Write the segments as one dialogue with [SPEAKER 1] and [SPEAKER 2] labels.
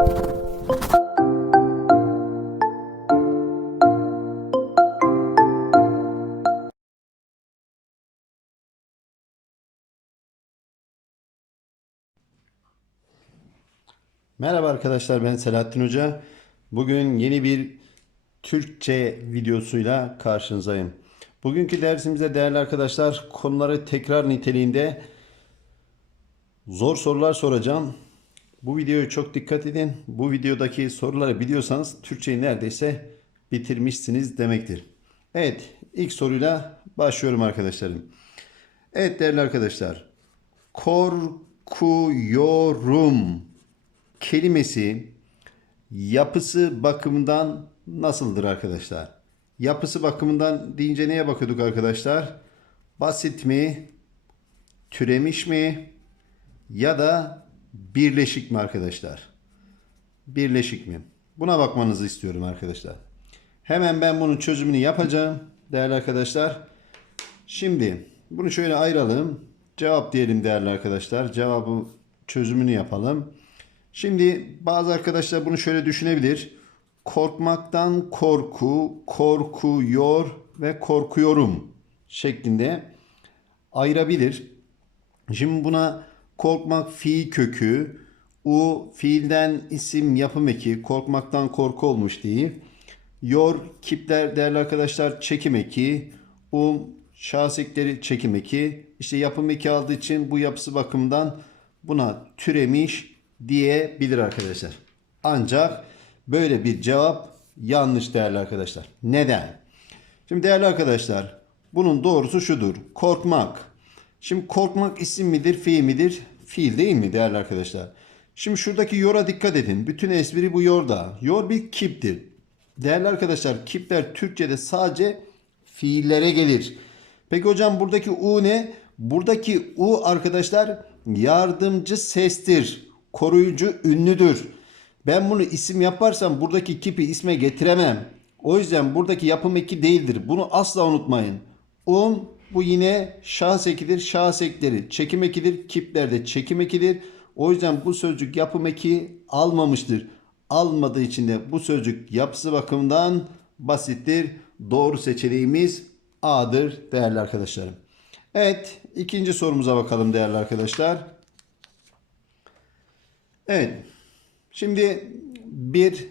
[SPEAKER 1] Merhaba arkadaşlar ben Selahattin Hoca. Bugün yeni bir Türkçe videosuyla karşınızdayım. Bugünkü dersimizde değerli arkadaşlar konuları tekrar niteliğinde zor sorular soracağım. Bu videoya çok dikkat edin. Bu videodaki soruları biliyorsanız Türkçeyi neredeyse bitirmişsiniz demektir. Evet ilk soruyla başlıyorum arkadaşlarım. Evet değerli arkadaşlar. Korkuyorum kelimesi yapısı bakımından nasıldır arkadaşlar? Yapısı bakımından deyince neye bakıyorduk arkadaşlar? Basit mi? Türemiş mi? Ya da birleşik mi arkadaşlar? Birleşik mi? Buna bakmanızı istiyorum arkadaşlar. Hemen ben bunun çözümünü yapacağım değerli arkadaşlar. Şimdi bunu şöyle ayıralım. Cevap diyelim değerli arkadaşlar. Cevabı çözümünü yapalım. Şimdi bazı arkadaşlar bunu şöyle düşünebilir. Korkmaktan korku, korkuyor ve korkuyorum şeklinde ayırabilir. Şimdi buna korkmak fiil kökü, u fiilden isim yapım eki, korkmaktan korku olmuş değil. Yor kipler değerli arkadaşlar çekim eki, um şahsekleri çekim eki. İşte yapım eki aldığı için bu yapısı bakımından buna türemiş diyebilir arkadaşlar. Ancak böyle bir cevap yanlış değerli arkadaşlar. Neden? Şimdi değerli arkadaşlar bunun doğrusu şudur. Korkmak. Şimdi korkmak isim midir, fiil midir? Fiil değil mi değerli arkadaşlar? Şimdi şuradaki yora dikkat edin. Bütün espri bu yorda. Yor bir kiptir. Değerli arkadaşlar kipler Türkçe'de sadece fiillere gelir. Peki hocam buradaki u ne? Buradaki u arkadaşlar yardımcı sestir. Koruyucu ünlüdür. Ben bunu isim yaparsam buradaki kipi isme getiremem. O yüzden buradaki yapım eki değildir. Bunu asla unutmayın. Um bu yine şahıs ekidir. Şahıs ekleri çekim ekidir. Kiplerde çekim ekidir. O yüzden bu sözcük yapım eki almamıştır. Almadığı için de bu sözcük yapısı bakımından basittir. Doğru seçeneğimiz A'dır değerli arkadaşlarım. Evet ikinci sorumuza bakalım değerli arkadaşlar. Evet. Şimdi bir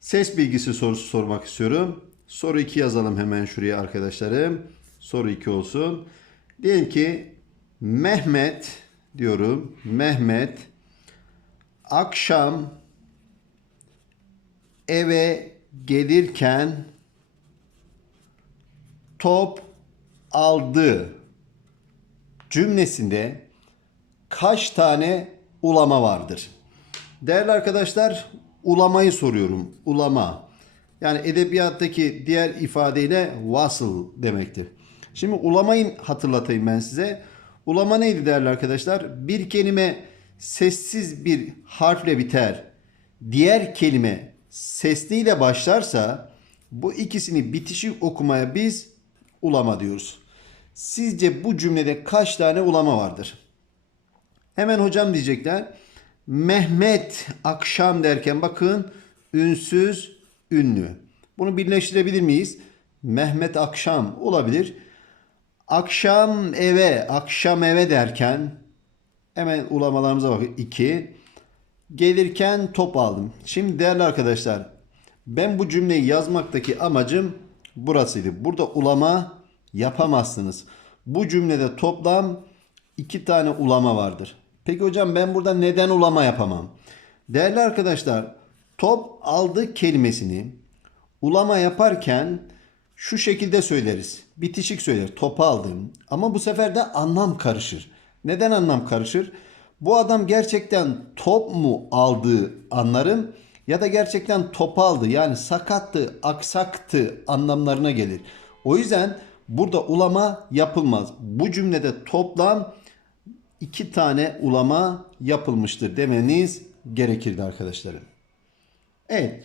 [SPEAKER 1] ses bilgisi sorusu sormak istiyorum. Soru 2 yazalım hemen şuraya arkadaşlarım. Soru 2 olsun. Diyelim ki Mehmet diyorum. Mehmet akşam eve gelirken top aldı cümlesinde kaç tane ulama vardır? Değerli arkadaşlar, ulamayı soruyorum. Ulama. Yani edebiyattaki diğer ifadeyle vasıl demektir. Şimdi ulamayı hatırlatayım ben size. Ulama neydi değerli arkadaşlar? Bir kelime sessiz bir harfle biter. Diğer kelime sesliyle başlarsa bu ikisini bitişik okumaya biz ulama diyoruz. Sizce bu cümlede kaç tane ulama vardır? Hemen hocam diyecekler. Mehmet akşam derken bakın ünsüz ünlü. Bunu birleştirebilir miyiz? Mehmet akşam olabilir. Akşam eve, akşam eve derken hemen ulamalarımıza bakın. 2. Gelirken top aldım. Şimdi değerli arkadaşlar ben bu cümleyi yazmaktaki amacım burasıydı. Burada ulama yapamazsınız. Bu cümlede toplam iki tane ulama vardır. Peki hocam ben burada neden ulama yapamam? Değerli arkadaşlar top aldı kelimesini ulama yaparken şu şekilde söyleriz. Bitişik söyler. Topu aldım. Ama bu sefer de anlam karışır. Neden anlam karışır? Bu adam gerçekten top mu aldığı anlarım ya da gerçekten top aldı yani sakattı, aksaktı anlamlarına gelir. O yüzden burada ulama yapılmaz. Bu cümlede toplam iki tane ulama yapılmıştır demeniz gerekirdi arkadaşlarım. Evet.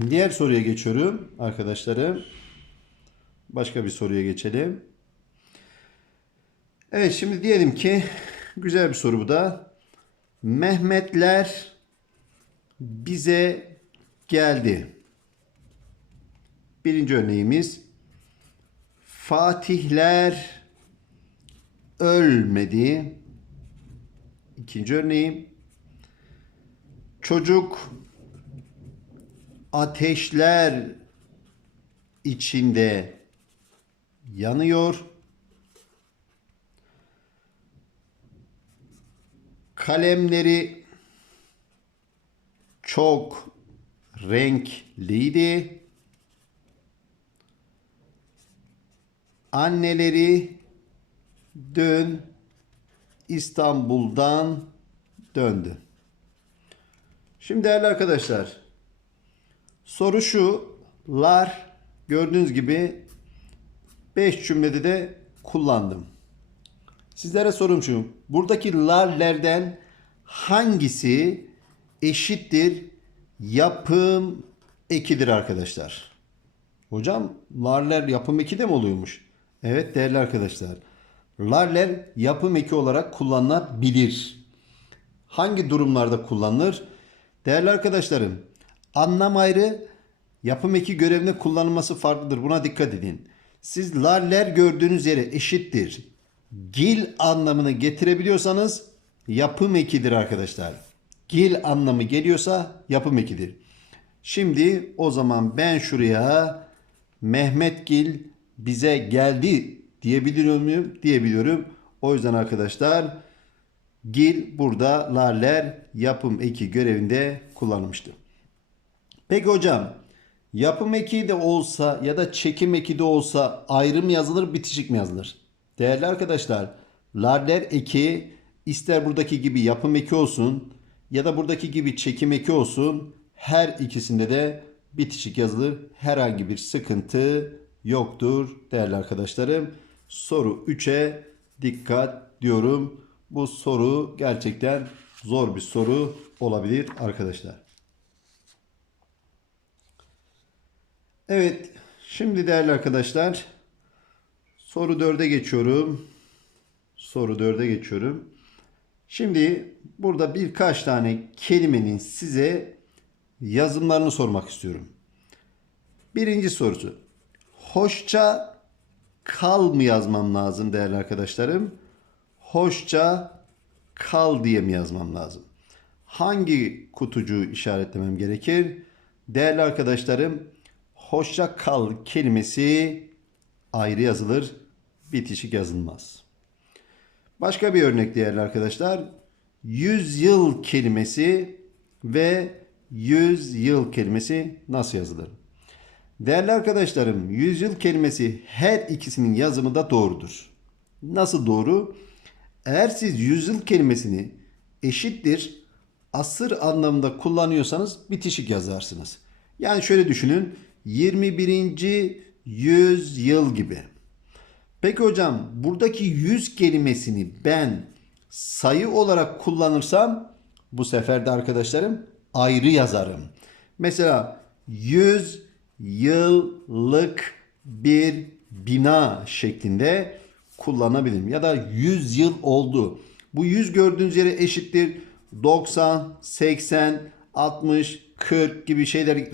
[SPEAKER 1] Diğer soruya geçiyorum arkadaşlarım. Başka bir soruya geçelim. Evet şimdi diyelim ki güzel bir soru bu da. Mehmetler bize geldi. Birinci örneğimiz Fatihler ölmedi. İkinci örneğim çocuk ateşler içinde yanıyor. Kalemleri çok renkliydi. Anneleri dün İstanbul'dan döndü. Şimdi değerli arkadaşlar, soru şu, lar gördüğünüz gibi 5 cümlede de kullandım. Sizlere sorum şu, buradaki larlerden hangisi eşittir yapım ekidir arkadaşlar? Hocam larler yapım eki mi oluyormuş? Evet değerli arkadaşlar. Larler yapım eki olarak kullanılabilir. Hangi durumlarda kullanılır? Değerli arkadaşlarım, anlam ayrı, yapım eki görevinde kullanılması farklıdır. Buna dikkat edin. Siz larler gördüğünüz yere eşittir. Gil anlamını getirebiliyorsanız yapım ekidir arkadaşlar. Gil anlamı geliyorsa yapım ekidir. Şimdi o zaman ben şuraya Mehmet Gil bize geldi diyebiliyor muyum? Diyebiliyorum. O yüzden arkadaşlar Gil burada larler yapım eki görevinde kullanmıştı. Peki hocam yapım eki de olsa ya da çekim eki de olsa ayrı mı yazılır bitişik mi yazılır? Değerli arkadaşlar larler eki ister buradaki gibi yapım eki olsun ya da buradaki gibi çekim eki olsun her ikisinde de bitişik yazılır. Herhangi bir sıkıntı yoktur değerli arkadaşlarım. Soru 3'e dikkat diyorum. Bu soru gerçekten zor bir soru olabilir arkadaşlar. Evet, şimdi değerli arkadaşlar soru 4'e geçiyorum. Soru 4'e geçiyorum. Şimdi burada birkaç tane kelimenin size yazımlarını sormak istiyorum. Birinci sorusu. Hoşça kal mı yazmam lazım değerli arkadaşlarım? Hoşça kal diye mi yazmam lazım? Hangi kutucuğu işaretlemem gerekir? Değerli arkadaşlarım, hoşça kal kelimesi ayrı yazılır, bitişik yazılmaz. Başka bir örnek değerli arkadaşlar. Yüz yıl kelimesi ve yüz yıl kelimesi nasıl yazılır? Değerli arkadaşlarım, yüzyıl kelimesi her ikisinin yazımı da doğrudur. Nasıl doğru? Eğer siz yüzyıl kelimesini eşittir asır anlamında kullanıyorsanız bitişik yazarsınız. Yani şöyle düşünün 21. yüzyıl gibi. Peki hocam buradaki yüz kelimesini ben sayı olarak kullanırsam bu sefer de arkadaşlarım ayrı yazarım. Mesela 100 yıllık bir bina şeklinde kullanabilirim. Ya da 100 yıl oldu. Bu 100 gördüğünüz yere eşittir 90, 80, 60, 40 gibi şeyler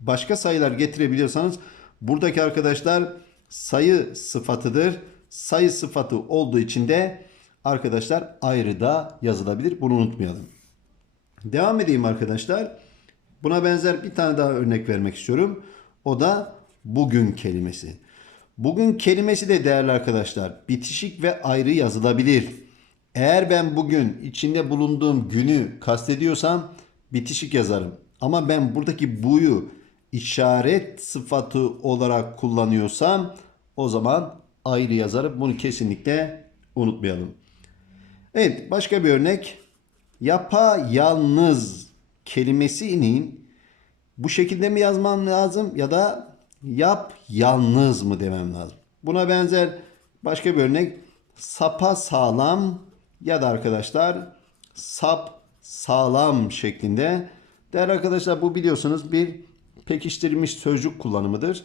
[SPEAKER 1] başka sayılar getirebiliyorsanız buradaki arkadaşlar sayı sıfatıdır. Sayı sıfatı olduğu için de arkadaşlar ayrı da yazılabilir. Bunu unutmayalım. Devam edeyim arkadaşlar. Buna benzer bir tane daha örnek vermek istiyorum. O da bugün kelimesi. Bugün kelimesi de değerli arkadaşlar bitişik ve ayrı yazılabilir. Eğer ben bugün içinde bulunduğum günü kastediyorsam bitişik yazarım. Ama ben buradaki buyu işaret sıfatı olarak kullanıyorsam o zaman ayrı yazarım. Bunu kesinlikle unutmayalım. Evet başka bir örnek. Yapa yalnız kelimesinin bu şekilde mi yazmam lazım ya da yap yalnız mı demem lazım. Buna benzer başka bir örnek sapa sağlam ya da arkadaşlar sap sağlam şeklinde. Değerli arkadaşlar bu biliyorsunuz bir pekiştirilmiş sözcük kullanımıdır.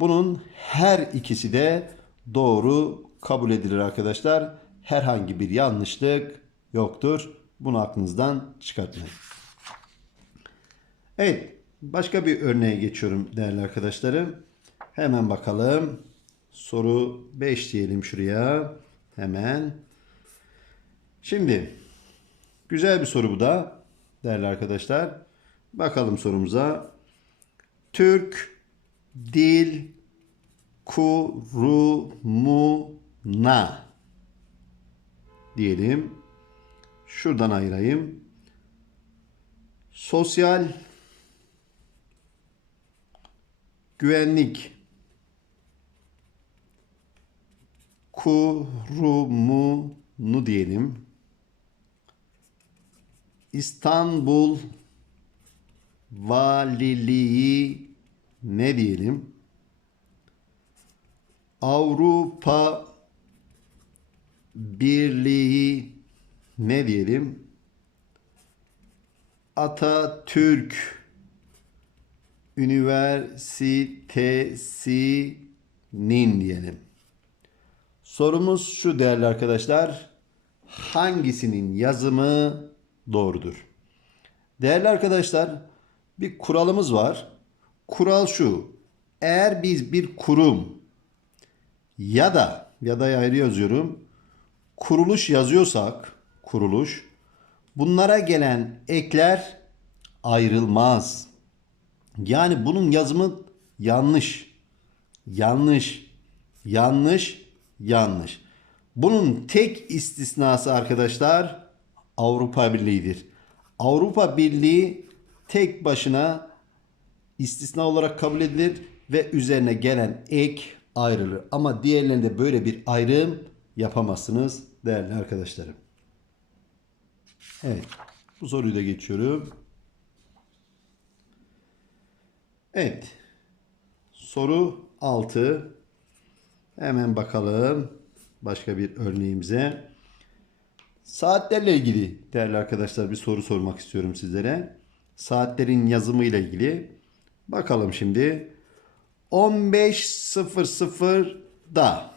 [SPEAKER 1] Bunun her ikisi de doğru kabul edilir arkadaşlar. Herhangi bir yanlışlık yoktur. Bunu aklınızdan çıkartmayın. Evet, başka bir örneğe geçiyorum değerli arkadaşlarım. Hemen bakalım. Soru 5 diyelim şuraya. Hemen. Şimdi güzel bir soru bu da değerli arkadaşlar. Bakalım sorumuza. Türk dil kurumuna diyelim. Şuradan ayırayım. Sosyal güvenlik kurumunu diyelim. İstanbul Valiliği ne diyelim? Avrupa Birliği ne diyelim? Atatürk Üniversitesi'nin diyelim. Sorumuz şu değerli arkadaşlar. Hangisinin yazımı doğrudur? Değerli arkadaşlar, bir kuralımız var. Kural şu. Eğer biz bir kurum ya da ya da ayrı yazıyorum. Kuruluş yazıyorsak, kuruluş bunlara gelen ekler ayrılmaz. Yani bunun yazımı yanlış. Yanlış. Yanlış. Yanlış. Bunun tek istisnası arkadaşlar Avrupa Birliği'dir. Avrupa Birliği tek başına istisna olarak kabul edilir ve üzerine gelen ek ayrılır. Ama diğerlerinde böyle bir ayrım yapamazsınız değerli arkadaşlarım. Evet. Bu soruyu da geçiyorum. Evet. Soru 6. Hemen bakalım başka bir örneğimize. Saatlerle ilgili değerli arkadaşlar bir soru sormak istiyorum sizlere. Saatlerin yazımı ile ilgili. Bakalım şimdi. 15.00'da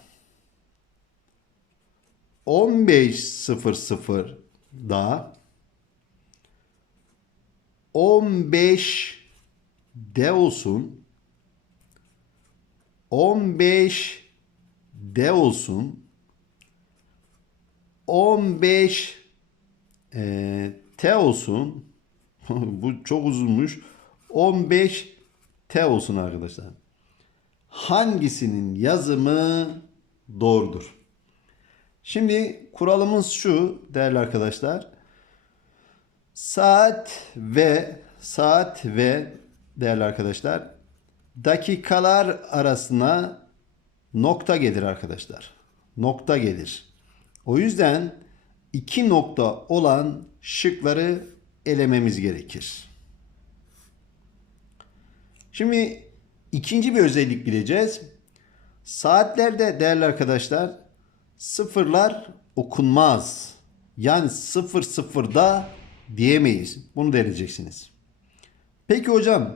[SPEAKER 1] 15.00'da 15 de olsun 15 de olsun 15 e, T olsun bu çok uzunmuş 15 T olsun arkadaşlar hangisinin yazımı doğrudur şimdi kuralımız şu değerli arkadaşlar saat ve saat ve değerli arkadaşlar dakikalar arasına nokta gelir arkadaşlar. Nokta gelir. O yüzden iki nokta olan şıkları elememiz gerekir. Şimdi ikinci bir özellik bileceğiz. Saatlerde değerli arkadaşlar sıfırlar okunmaz. Yani sıfır sıfırda diyemeyiz. Bunu deneyeceksiniz. Peki hocam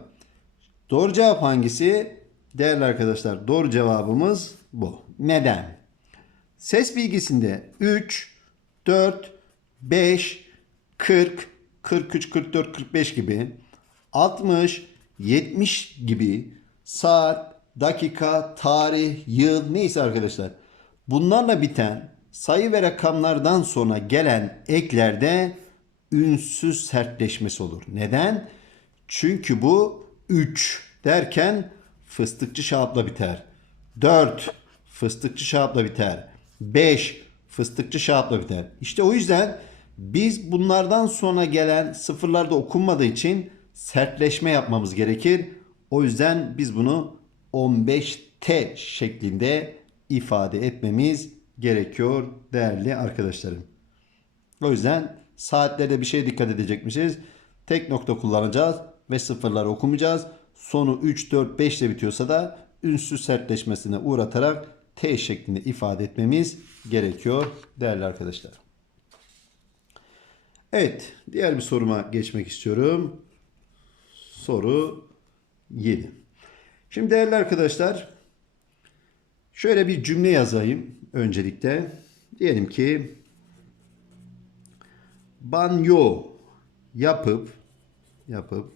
[SPEAKER 1] doğru cevap hangisi? Değerli arkadaşlar doğru cevabımız bu. Neden? Ses bilgisinde 3, 4, 5, 40, 43, 44, 45 gibi 60, 70 gibi saat, dakika, tarih, yıl neyse arkadaşlar. Bunlarla biten sayı ve rakamlardan sonra gelen eklerde ünsüz sertleşmesi olur. Neden? Çünkü bu 3 derken fıstıkçı şahapla biter. 4 fıstıkçı şahapla biter. 5 fıstıkçı şahapla biter. İşte o yüzden biz bunlardan sonra gelen sıfırlarda okunmadığı için sertleşme yapmamız gerekir. O yüzden biz bunu 15T şeklinde ifade etmemiz gerekiyor değerli arkadaşlarım. O yüzden saatlerde bir şeye dikkat edecekmişiz. Tek nokta kullanacağız ve sıfırları okumayacağız. Sonu 3, 4, 5 ile bitiyorsa da ünsüz sertleşmesine uğratarak T şeklinde ifade etmemiz gerekiyor değerli arkadaşlar. Evet, diğer bir soruma geçmek istiyorum. Soru 7. Şimdi değerli arkadaşlar, şöyle bir cümle yazayım öncelikle. Diyelim ki banyo yapıp yapıp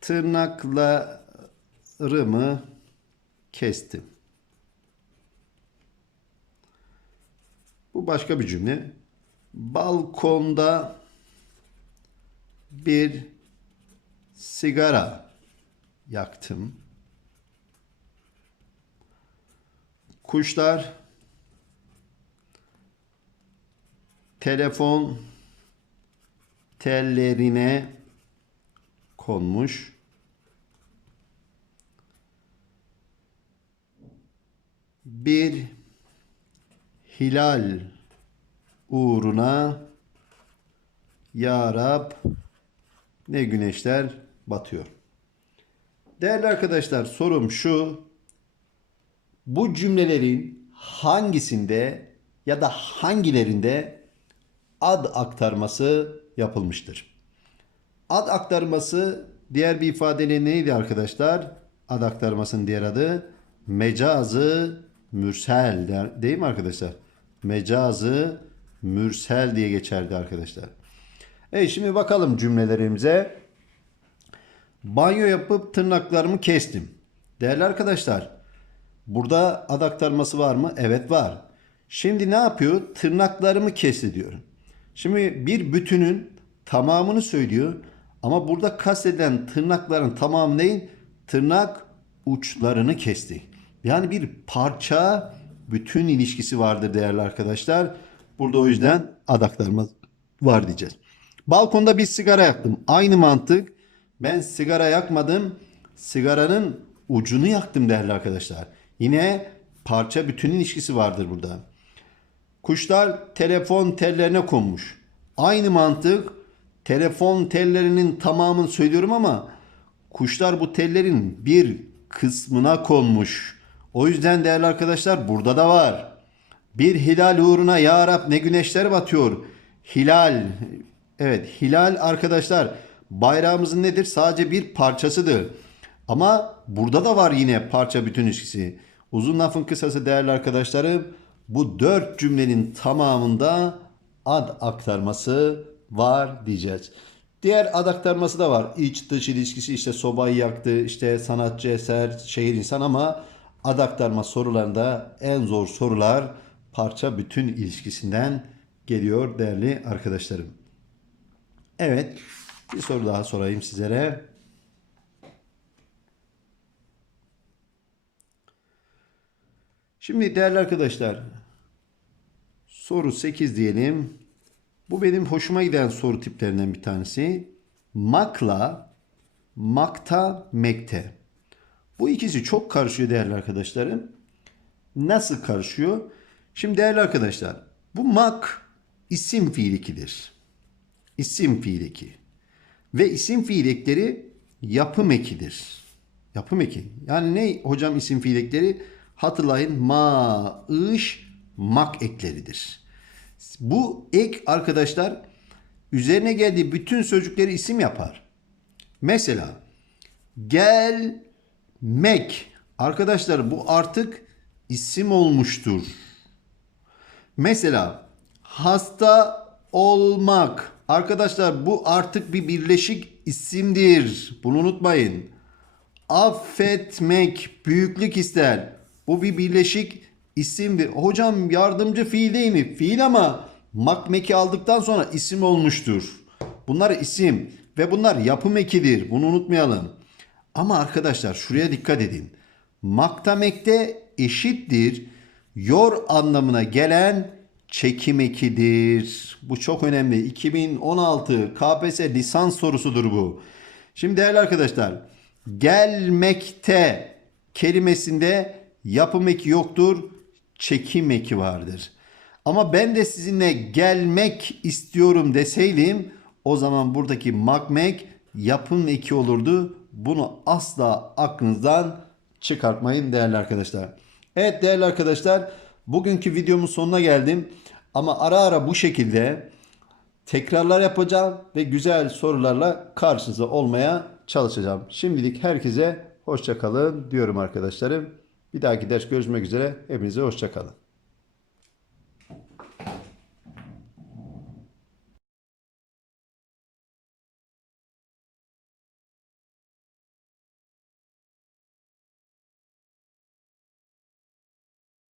[SPEAKER 1] tırnaklarımı kestim. Bu başka bir cümle. Balkonda bir sigara yaktım. Kuşlar telefon tellerine konmuş. Bir hilal uğruna ya Rab ne güneşler batıyor. Değerli arkadaşlar sorum şu. Bu cümlelerin hangisinde ya da hangilerinde ad aktarması yapılmıştır? Ad aktarması diğer bir ifadeyle neydi arkadaşlar? Ad aktarmasının diğer adı mecazı mürsel değil mi arkadaşlar? Mecazı mürsel diye geçerdi arkadaşlar. Evet şimdi bakalım cümlelerimize. Banyo yapıp tırnaklarımı kestim. Değerli arkadaşlar, burada ad aktarması var mı? Evet var. Şimdi ne yapıyor? Tırnaklarımı kesti diyor. Şimdi bir bütünün tamamını söylüyor. Ama burada kastedilen tırnakların tamamı değil, tırnak uçlarını kesti. Yani bir parça bütün ilişkisi vardır değerli arkadaşlar. Burada o yüzden ad aktarma var diyeceğiz. Balkonda bir sigara yaktım. Aynı mantık. Ben sigara yakmadım. Sigaranın ucunu yaktım değerli arkadaşlar. Yine parça bütün ilişkisi vardır burada. Kuşlar telefon tellerine konmuş. Aynı mantık. Telefon tellerinin tamamını söylüyorum ama kuşlar bu tellerin bir kısmına konmuş. O yüzden değerli arkadaşlar burada da var. Bir hilal uğruna ya Rab ne güneşler batıyor. Hilal. Evet hilal arkadaşlar bayrağımızın nedir? Sadece bir parçasıdır. Ama burada da var yine parça bütün ilişkisi. Uzun lafın kısası değerli arkadaşlarım bu dört cümlenin tamamında ad aktarması var diyeceğiz. Diğer ad aktarması da var. İç dış ilişkisi işte sobayı yaktı, işte sanatçı eser, şehir insan ama ad aktarma sorularında en zor sorular parça bütün ilişkisinden geliyor değerli arkadaşlarım. Evet, bir soru daha sorayım sizlere. Şimdi değerli arkadaşlar, soru 8 diyelim. Bu benim hoşuma giden soru tiplerinden bir tanesi. Makla, makta, mekte. Bu ikisi çok karışıyor değerli arkadaşlarım. Nasıl karışıyor? Şimdi değerli arkadaşlar, bu mak isim fiil ikidir. İsim fiil eki. Ve isim fiil ekleri yapım ekidir. Yapım eki. Yani ne hocam isim fiil ekleri? Hatırlayın ma, ış, mak ekleridir. Bu ek arkadaşlar üzerine geldiği bütün sözcükleri isim yapar. Mesela gelmek arkadaşlar bu artık isim olmuştur. Mesela hasta olmak arkadaşlar bu artık bir birleşik isimdir. Bunu unutmayın. Affetmek büyüklük ister. Bu bir birleşik isimdir. Hocam yardımcı fiil değil mi? Fiil ama makmeki aldıktan sonra isim olmuştur. Bunlar isim ve bunlar yapım ekidir. Bunu unutmayalım. Ama arkadaşlar şuraya dikkat edin. Maktamekte eşittir. Yor anlamına gelen çekim ekidir. Bu çok önemli. 2016 KPSS lisans sorusudur bu. Şimdi değerli arkadaşlar gelmekte kelimesinde yapım eki yoktur. Çekim eki vardır. Ama ben de sizinle gelmek istiyorum deseydim o zaman buradaki makmek yapım eki olurdu. Bunu asla aklınızdan çıkartmayın değerli arkadaşlar. Evet değerli arkadaşlar bugünkü videomun sonuna geldim. Ama ara ara bu şekilde tekrarlar yapacağım ve güzel sorularla karşınızda olmaya çalışacağım. Şimdilik herkese hoşçakalın diyorum arkadaşlarım. Bir dahaki ders görüşmek üzere. Hepinize hoşçakalın.